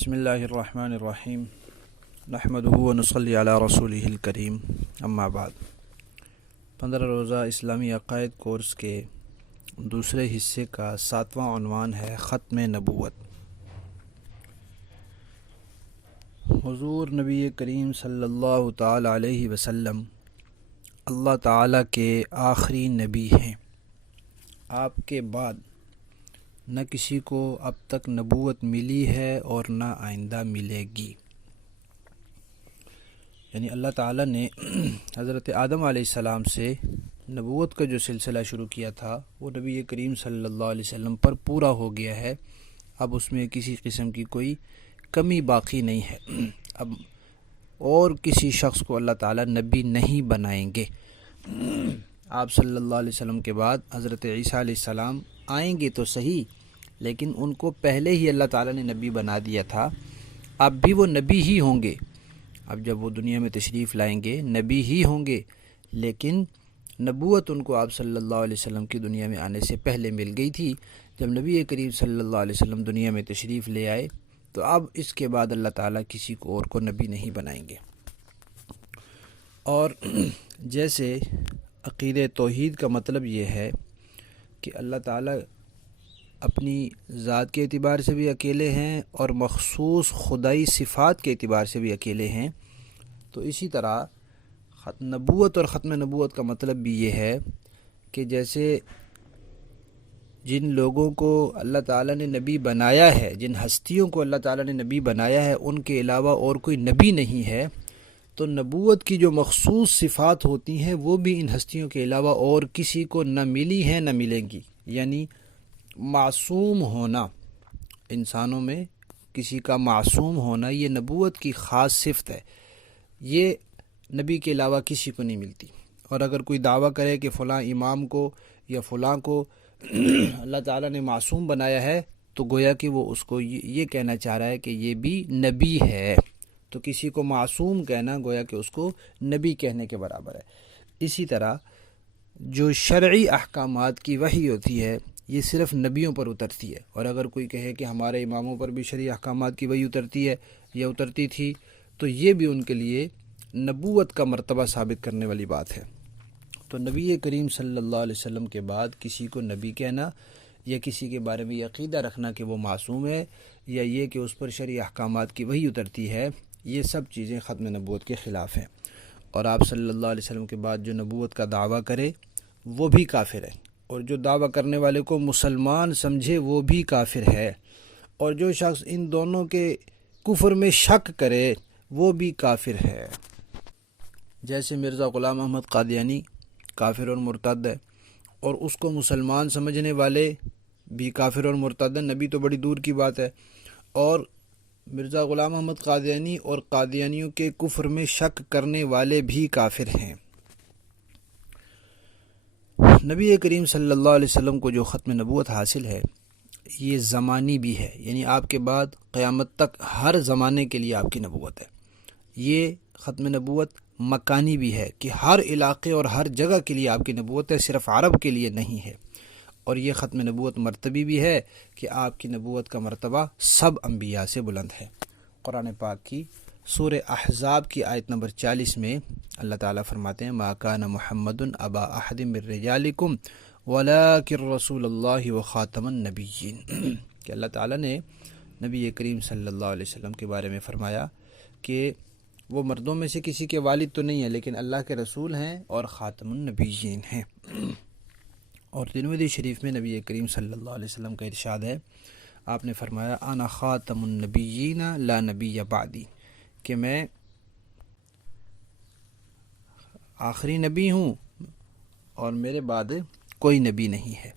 بسم اللہ الرحمن الرحیم نحمدہ و نصلی علی رسولہ الکریم اما بعد 15 روزہ اسلامی عقائد کورس کے دوسرے حصے کا 7واں عنوان ہے ختم نبوت۔ حضور نبی کریم صلی اللہ تعالی علیہ وسلم اللہ تعالیٰ کے آخری نبی ہیں۔ آپ کے بعد نہ کسی کو اب تک نبوت ملی ہے اور نہ آئندہ ملے گی۔ یعنی اللہ تعالیٰ نے حضرت آدم علیہ السلام سے نبوت کا جو سلسلہ شروع کیا تھا وہ نبی کریم صلی اللہ علیہ وسلم پر پورا ہو گیا ہے۔ اب اس میں کسی قسم کی کوئی کمی باقی نہیں ہے۔ اب اور کسی شخص کو اللہ تعالیٰ نبی نہیں بنائیں گے۔ آپ صلی اللہ علیہ وسلم کے بعد حضرت عیسیٰ علیہ السلام آئیں گے تو صحیح، لیکن ان کو پہلے ہی اللہ تعالیٰ نے نبی بنا دیا تھا۔ اب بھی وہ نبی ہی ہوں گے۔ اب جب وہ دنیا میں تشریف لائیں گے نبی ہی ہوں گے، لیکن نبوت ان کو آپ صلی اللہ علیہ وسلم کی دنیا میں آنے سے پہلے مل گئی تھی۔ جب نبی کریم صلی اللہ علیہ وسلم دنیا میں تشریف لے آئے تو اب اس کے بعد اللہ تعالیٰ کسی کو اور کو نبی نہیں بنائیں گے۔ اور جیسے عقیدہ توحید کا مطلب یہ ہے کہ اللہ تعالیٰ اپنی ذات کے اعتبار سے بھی اکیلے ہیں اور مخصوص خدائی صفات کے اعتبار سے بھی اکیلے ہیں، تو اسی طرح نبوت اور ختم نبوت کا مطلب بھی یہ ہے کہ جیسے جن لوگوں کو اللہ تعالیٰ نے نبی بنایا ہے، جن ہستیوں کو اللہ تعالیٰ نے نبی بنایا ہے، ان کے علاوہ اور کوئی نبی نہیں ہے، تو نبوت کی جو مخصوص صفات ہوتی ہیں وہ بھی ان ہستیوں کے علاوہ اور کسی کو نہ ملی ہیں نہ ملیں گی۔ یعنی معصوم ہونا، انسانوں میں کسی کا معصوم ہونا، یہ نبوت کی خاص صفت ہے، یہ نبی کے علاوہ کسی کو نہیں ملتی۔ اور اگر کوئی دعویٰ کرے کہ فلاں امام کو یا فلاں کو اللہ تعالیٰ نے معصوم بنایا ہے، تو گویا کہ وہ اس کو یہ کہنا چاہ رہا ہے کہ یہ بھی نبی ہے۔ تو کسی کو معصوم کہنا گویا کہ اس کو نبی کہنے کے برابر ہے۔ اسی طرح جو شرعی احکامات کی وحی ہوتی ہے یہ صرف نبیوں پر اترتی ہے، اور اگر کوئی کہے کہ ہمارے اماموں پر بھی شرعی احکامات کی وحی اترتی ہے یا اترتی تھی، تو یہ بھی ان کے لیے نبوت کا مرتبہ ثابت کرنے والی بات ہے۔ تو نبی کریم صلی اللہ علیہ وسلم کے بعد کسی کو نبی کہنا یا کسی کے بارے میں یہ عقیدہ رکھنا کہ وہ معصوم ہے یا یہ کہ اس پر شرعی احکامات کی وحی اترتی ہے، یہ سب چیزیں ختم نبوت کے خلاف ہیں۔ اور آپ صلی اللہ علیہ وسلم کے بعد جو نبوت کا دعویٰ کرے وہ بھی کافر ہے، اور جو دعویٰ کرنے والے کو مسلمان سمجھے وہ بھی کافر ہے، اور جو شخص ان دونوں کے کفر میں شک کرے وہ بھی کافر ہے۔ جیسے مرزا غلام احمد قادیانی کافر اور مرتد ہے، اور اس کو مسلمان سمجھنے والے بھی کافر اور مرتد ہیں، نبی تو بڑی دور کی بات ہے، اور مرزا غلام احمد قادیانی اور قادیانیوں کے کفر میں شک کرنے والے بھی کافر ہیں۔ نبی کریم صلی اللہ علیہ وسلم کو جو ختم نبوت حاصل ہے یہ زمانی بھی ہے، یعنی آپ کے بعد قیامت تک ہر زمانے کے لیے آپ کی نبوت ہے۔ یہ ختم نبوت مکانی بھی ہے کہ ہر علاقے اور ہر جگہ کے لیے آپ کی نبوت ہے، صرف عرب کے لیے نہیں ہے۔ اور یہ ختم نبوت مرتبی بھی ہے کہ آپ کی نبوت کا مرتبہ سب انبیاء سے بلند ہے۔ قرآن پاک کی سورہ احزاب کی آیت نمبر 40 میں اللہ تعالیٰ فرماتے ہیں ما کان محمد ابا احد من رجالکم ولکن رسول اللہ وخاتم النبیین کہ اللہ تعالیٰ نے نبی کریم صلی اللہ علیہ وسلم کے بارے میں فرمایا کہ وہ مردوں میں سے کسی کے والد تو نہیں ہیں، لیکن اللہ کے رسول ہیں اور خاتم النبیین ہیں۔ اور ترمذی شریف میں نبی کریم صلی اللہ علیہ وسلم کا ارشاد ہے، آپ نے فرمایا انا خاتم النبیین لا نبی بعدی، کہ میں آخری نبی ہوں اور میرے بعد کوئی نبی نہیں ہے۔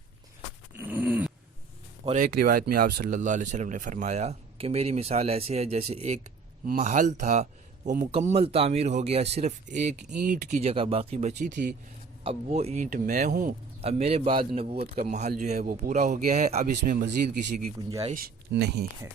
اور ایک روایت میں آپ صلی اللہ علیہ وسلم نے فرمایا کہ میری مثال ایسے ہے جیسے ایک محل تھا، وہ مکمل تعمیر ہو گیا، صرف ایک اینٹ کی جگہ باقی بچی تھی، اب وہ اینٹ میں ہوں، اب میرے بعد نبوت کا محل جو ہے وہ پورا ہو گیا ہے، اب اس میں مزید کسی کی گنجائش نہیں ہے۔